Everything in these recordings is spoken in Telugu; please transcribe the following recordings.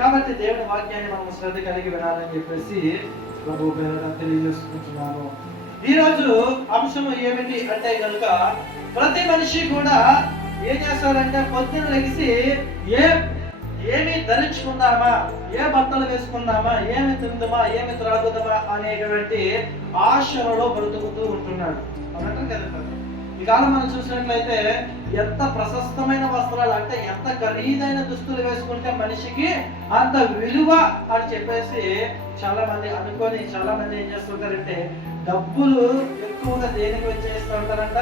కాబట్టి దేవుని వాక్యాన్ని మనం శ్రద్ధ కలిగి వినాలని చెప్పేసి ప్రభు తెలియజేసుకుంటున్నాను. ఈ రోజు అంశం ఏమిటి అంటే కనుక ప్రతి మనిషి కూడా ఏం చేస్తారంటే పొద్దున లెగిసి ఏ ఏమి ధరించుకుందామా ఏ బట్టలు వేసుకుందామా ఏమి తిందామా ఏమి త్రాగుదామా అనేటువంటి ఆశలలో బ్రతుకుతూ ఉంటున్నాడు. అవునంటారు కదా ఈ కాలం మనం చూసినట్లయితే ఎంత ప్రశస్తమైన వస్త్రాలు అంటే ఎంత ఖరీదైన దుస్తులు వేసుకుంటే మనిషికి అంత విలువ అని చెప్పేసి చాలా మంది అనుకొని చాలా మంది ఏం చేస్తుంటారంటే డబ్బులు ఎక్కువగా దేనికి వచ్చేస్తూ ఉంటారంట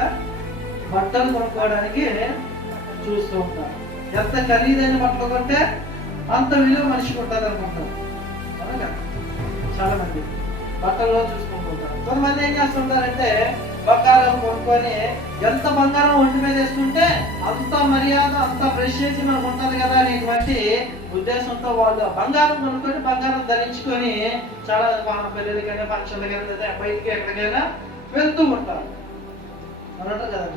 బట్టలు కొనుక్కోవడానికి చూస్తూ ఉంటారు ఎంత ఖరీదైన బట్టలు కొంటే అంత విలువ మనిషికి ఉంటుంది అనుకుంటారు చాలా మంది బట్టల్లో చూసుకుంటూ కొంతమంది ఏం చేస్తుంటారంటే బంగారం కొనుక్కొని ఎంత బంగారం ఒంటి మీద వేసుకుంటే అంత మర్యాద అంత ప్రెషియస్ మనకు ఉంటుంది కదా అనేటువంటి ఉద్దేశంతో వాళ్ళు బంగారం కొనుక్కొని బంగారం ధరించుకొని చాలా పెళ్ళిళ్ళకైనా ఫంక్షన్లకైనా లేదా బయటికి ఎక్కడికైనా వెళ్తూ ఉంటారు. అన్నట్టు కదా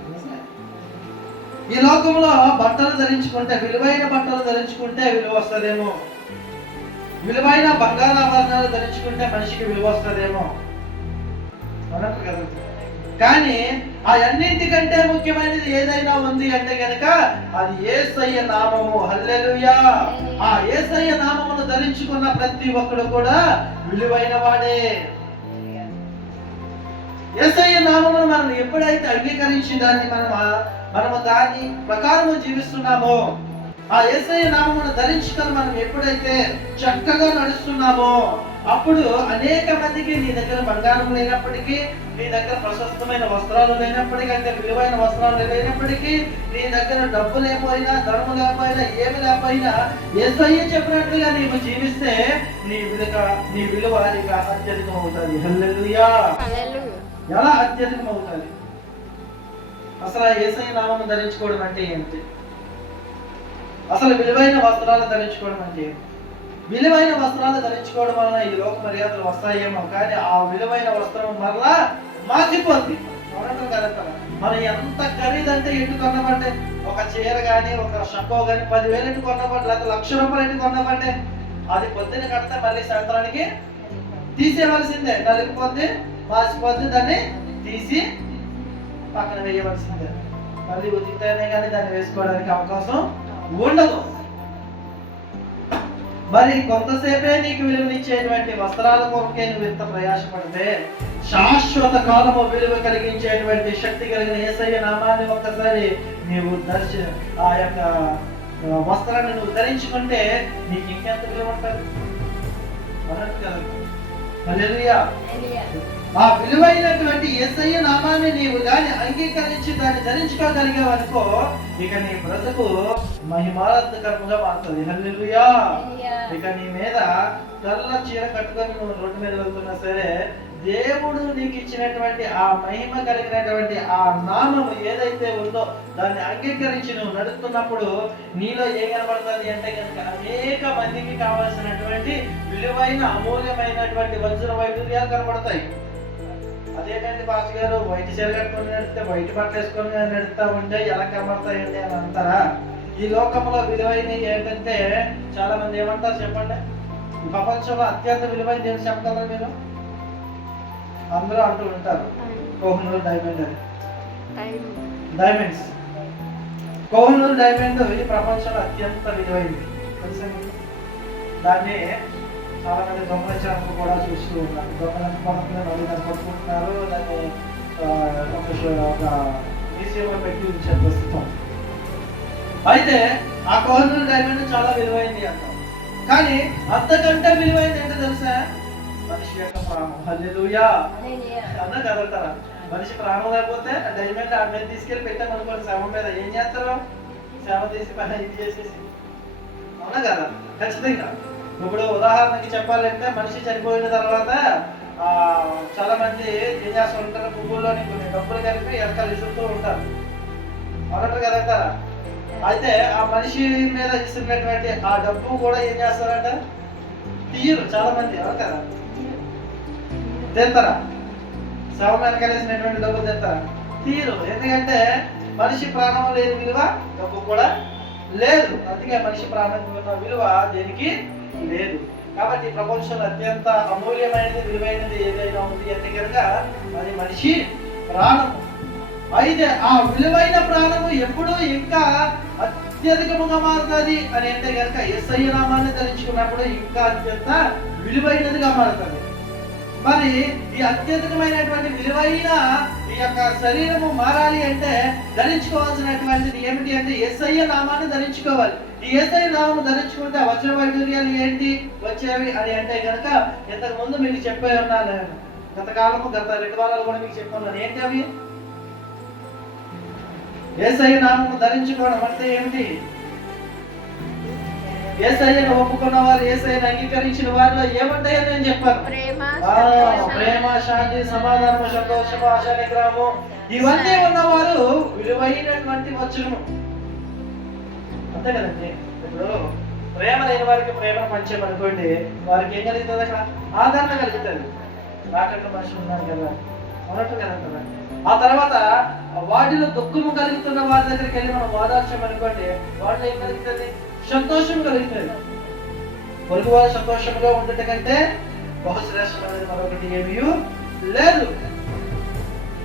ఈ లోకంలో బట్టలు ధరించుకుంటే విలువైన బట్టలు ధరించుకుంటే విలువ వస్తుందేమో. విలువైన బంగారాభరణాలు ధరించుకుంటే మనిషికి విలువ వస్తుందేమో. కానీ ఆ అన్నింటికంటే ముఖ్యమైనది ఏదైనా ఉంది అంటే గనక అది ఏసయ్య నామము. హల్లెలుయా. ఆ ఏసయ్య నామమును ధరించుకున్న ప్రతి ఒక్కడు కూడా విలువైన వాడే. ఏసయ్య నామమును మనం ఎప్పుడైతే అంగీకరించి దాన్ని మనం మనము దాని ప్రకారము జీవిస్తున్నామో ఆ ఏసయ్య నామమును ధరించుకొని మనం ఎప్పుడైతే చక్కగా నడుస్తున్నామో అప్పుడు అనేక మందికి నీ దగ్గర బంగారం లేనప్పటికీ నీ దగ్గర ప్రశస్తమైన వస్త్రాలు లేనప్పటికీ అంటే విలువైన వస్త్రాలు లేనప్పటికీ నీ దగ్గర డబ్బు లేకపోయినా ధనము లేకపోయినా ఏమి లేకపోయినా ఏసయ్య చెప్పినట్లుగా నీవు జీవిస్తే నీ విలువ నీ విలువ ఇక అత్యధికం అవుతుంది హల్లెలూయా. ఎలా అత్యధికం అవుతుంది అసలు ఆ ఏసై నామం ధరించుకోవడం అంటే ఏంటి? అసలు విలువైన వస్త్రాలు ధరించుకోవడం అంటే విలువైన వస్త్రాలు ధరించుకోవడం వలన ఈ లోక మర్యాదలు వస్తాయేమో కానీ ఆ విలువైన వస్త్రం మరలా మాసిపోద్ది. అవునంటారు కదా మనం ఎంత ఖరీదంటే ఎటు కొన్నామంటే? ఒక చీర కానీ ఒక షక్కో కానీ పదివేలు ఎటు కొన్నామంటే లేకపోతే లక్ష రూపాయలు ఎటు కొన్నామంటే అది పొద్దున కడితే మళ్ళీ సాయంత్రానికి తీసేయవలసిందే. నలిగిపోద్ది మార్చిపోద్ది దాన్ని తీసి పక్కన వేయవలసిందే. మళ్ళీ ఉతికితేనే కానీ దాన్ని వేసుకోవడానికి అవకాశం ఉండదు. మరి కొంతసేపే నీకు విలువనిచ్చేటువంటి వస్త్రాల కొరకే నువ్వు ఇంత ప్రయాసపడితే శాశ్వత కాలము విలువ కలిగించేటువంటి శక్తి కలిగిన ఏసయ్య నామాన్ని ఒక్కసారి నీవు దర్శ ఆ యొక్క వస్త్రాన్ని నువ్వు ధరించుకుంటే నీకు ఇంకెంత విలువ ఉంటుంది? ఆ విలువైనటువంటి ఎస్ఐ నామాన్ని నీవు దాన్ని అంగీకరించి దాన్ని ధరించుకోగలిగావనుకో ఇక నీ బ్రతుకు మహిమానందకరముగా మారుతుంది. హల్లెలూయా. ఇక నీ మీద తెల్ల చీర కట్టుకొని నువ్వు రోడ్డు మీద వెళ్తున్నా సరే దేవుడు నీకు ఇచ్చినటువంటి ఆ మహిమ కలిగినటువంటి ఆ నామం ఏదైతే ఉందో దాన్ని అంగీకరించి నువ్వు నడుస్తున్నప్పుడు నీలో ఏం కనబడుతుంది అంటే కనుక అనేక మందికి కావాల్సినటువంటి విలువైన అమూల్యమైనటువంటి వజ్ర వైడూర్యాలు కనబడతాయి. అదేంటండి పాస్ గారు వైట్ చీర కట్టుకొని నడిస్తే వైట్ బట్టలు వేసుకొని నడుస్తా ఉంటే ఎలా కనబడతాయండి అని అంటారా? ఈ లోకంలో విలువైనవి ఏంటంటే చాలా మంది ఏమంటారు చెప్పండి? ప్రపంచంలో అత్యంత విలువైనది ఏంటి చెప్పగలరా మీరు? అందరూ అంటూ ఉంటారు. కోహనూరు డైమండ్ అని. డైమండ్స్. కోహనూరు డైమండ్ ఈ ప్రపంచంలో అత్యంత విలువైనది. తెలుసా దాన్ని చాలా మంది దొంగలించడానికి కూడా చూస్తూ ఉన్నారు. దొంగలకు పడుతున్నారు మళ్ళీ దాన్ని పట్టుకుంటున్నారు దాన్ని ఒక మ్యూజియంలో పెట్టి ఉంచారు ప్రస్తుతం. అయితే ఆ కోహినూరు డైమండ్ చాలా విలువైంది అంటాం కానీ అంతకంటే విలువైంది ఏంటో తెలుసా? మనిషి యొక్క ప్రాణం. హల్లెలూయా. అన్నా చదువుతారా మనిషి ప్రాణం లేకపోతే ఆ డైమండ్ ఆ మీద తీసుకెళ్ళి పెట్టాం అనుకోండి శవం మీద ఏం చేస్తారు? శవం తీసి పని ఇది చేసేసి. అవునా కదా? ఖచ్చితంగా. ఇప్పుడు ఉదాహరణకి చెప్పాలంటే మనిషి చనిపోయిన తర్వాత ఆ చాలా మంది ఏం చేస్తూ ఉంటారు గుగ్గుల్లోని కొన్ని డబ్బులు కలిపి ఎలకలు విసురుతూ ఉంటారు. అవునంటారు కదా అయితే ఆ మనిషి మీద ఇస్తున్నటువంటి ఆ డబ్బు కూడా ఏం చేస్తారంట? తీయరు చాలా మంది ఎవరు కదా? తెస్తారా శవం వెనకాలేసినటువంటి డబ్బు తెస్తారా తీరు ఎందుకంటే మనిషి ప్రాణం లేని విలువ డబ్బు కూడా లేదు. అందుకే మనిషి ప్రాణం విలువ దేనికి? లేదు. కాబట్టి ప్రపంచంలో అత్యంత అమూల్యమైనది విలువైనది ఏదైనా ఉంది అంటే కనుక అది మనిషి ప్రాణము. అయితే ఆ విలువైన ప్రాణము ఎప్పుడూ ఇంకా అత్యధికముగా మారుతుంది అని అంటే కనుక ఎస్ఐ నామాన్ని ధరించుకున్నప్పుడు ఇంకా అత్యంత విలువైనదిగా మారుతుంది. మరి ఈ అత్యధికమైనటువంటి విలువైన ఈ యొక్క శరీరము మారాలి అంటే ధరించుకోవాల్సినటువంటిది ఏమిటి అంటే ఎస్ఐ నామాన్ని ధరించుకోవాలి. ఈ ఎస్ఐ నామం ధరించుకుంటే వజ్ర వైద్యుర్యాలు ఏంటి? వచ్చేవి అని అంటే కనుక ఇంతకు ముందు మీకు చెప్పే ఉన్నాను నేను. గత కాలము గత రెండు వారాలు కూడా మీకు చెప్పున్నాను ఏంటి అవి? ఏసఐ నామము ధరించుకోవడం అంటే ఏమిటి? ఏసయ్యను ఒప్పుకున్న వారు ఏసయ్యను అంగీకరించిన వారిలో ఏముంటాయని నేను చెప్పాను. ప్రేమ శాంతి సమాధానము సంతోషము ఆశ నిగ్రహము ఇవన్నీ ఉన్నవారు విలువైనటువంటి వచనము అంతే కదండి? ఇప్పుడు ప్రేమ లేని వారికి ప్రేమ పంచామనుకోండి వారికి ఏం కలుగుతుంది అక్కడ? ఆదరణ కలుగుతుంది. నాకంటే మనుషులు ఉన్నారు కదా అన్నట్టు కదా కదా ఆ తర్వాత వాటిలో దుఃఖము కలుగుతున్న వారి దగ్గరికి వెళ్ళి మనం ఓదార్చం అనుకోండి వాటిలో ఏం కలుగుతుంది? సంతోషం కలుగుతుంది పొరుగు వారు సంతోషంగా ఉండటం కంటే బహుశ్రేష్టమైనది మరొకటి ఏమీ లేదు.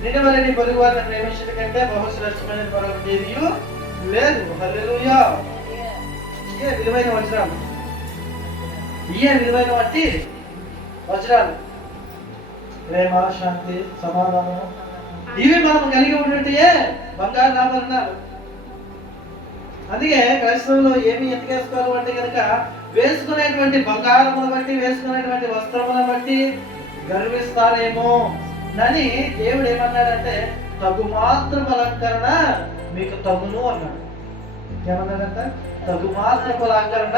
నిజమని పొరుగు వారిని ప్రేమించడం కంటే బహుశ్రేష్టమైనది మరొకటి ఏమీ లేదు. హల్లెలూయా. ఇయే విలువైన వజ్రాలు ఇయే విలువైన వంటి వజ్రాలు ప్రేమ శాంతి సమాధానం. ఇవి మనం కలిగి ఉన్నట్టే బంగారు ఆభరణాలు అందుకే క్రైస్తవులు ఏమి ఎత్తుకేసుకోవాలి అంటే కనుక వేసుకునేటువంటి బంగారమును బట్టి వేసుకునేటువంటి వస్త్రములను బట్టి గర్విస్తారేమో అని దేవుడు ఏమన్నాడంటే తగు మాత్రపు అలంకరణ మీకు తగును అన్నాడు. ఏమన్నాడంట? తగు మాత్రపు అలంకరణ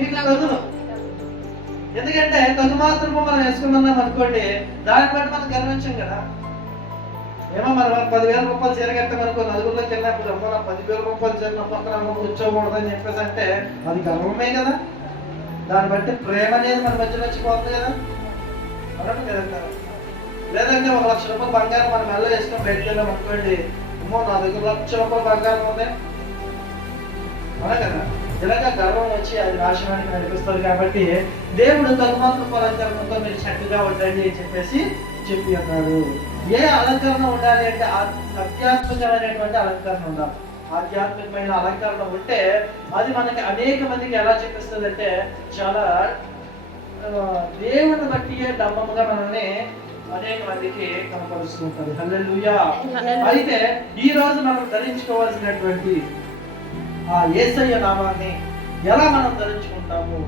మీకు తగును. ఎందుకంటే తగు మాత్రము మనం వేసుకున్నాం అనుకోండి దాన్ని బట్టి మనం గర్వించాం కదా. ఏమో మరి మనం పదివేల రూపాయలు చీర మనకు నలుగురిలోకి వెళ్ళినప్పుడు అమ్మో పదివేల రూపాయలు చీర పక్కన అమ్మ కూర్చోకూడదని చెప్పేసి అంటే అది గర్వమే కదా? దాన్ని బట్టి ప్రేమ అనేది మన మధ్య వచ్చిపోతుంది కదా? అన్నట్టు లేదంటారు లేదంటే ఒక లక్ష రూపాయలు బంగారం మనం మెల్ల వేసుకొని బయటకు వెళ్ళాం అనుకోండి అమ్మో నా దగ్గర లక్ష రూపాయలు బంగారం ఉంది. అలా కదా? ఇలాగ గర్వం వచ్చి అది నాశనానికి నడిపిస్తారు కాబట్టి దేవుడు తగుమాత్రం అలంకరణతో మీరు చక్కగా ఉండండి అని చెప్పేసి చెప్పి అన్నాడు. ఏ అలంకరణ ఉండాలి అంటే ఆధ్యాత్మికమైనటువంటి అలంకరణ ఉండాలి. ఆధ్యాత్మికమైన అలంకరణ ఉంటే అది మనకి అనేక మందికి ఎలా చూపిస్తుంది అంటే చాలా దేవుని బట్టి డమ్మముగా మనల్ని అనేక మందికి కనపరుస్తూ ఉంటుంది. హల్లెలూయా. అయితే ఈ రోజు మనం ధరించుకోవాల్సినటువంటి ఆ ఏసయ్య నామాన్ని ఎలా మనం ధరించుకుంటాము?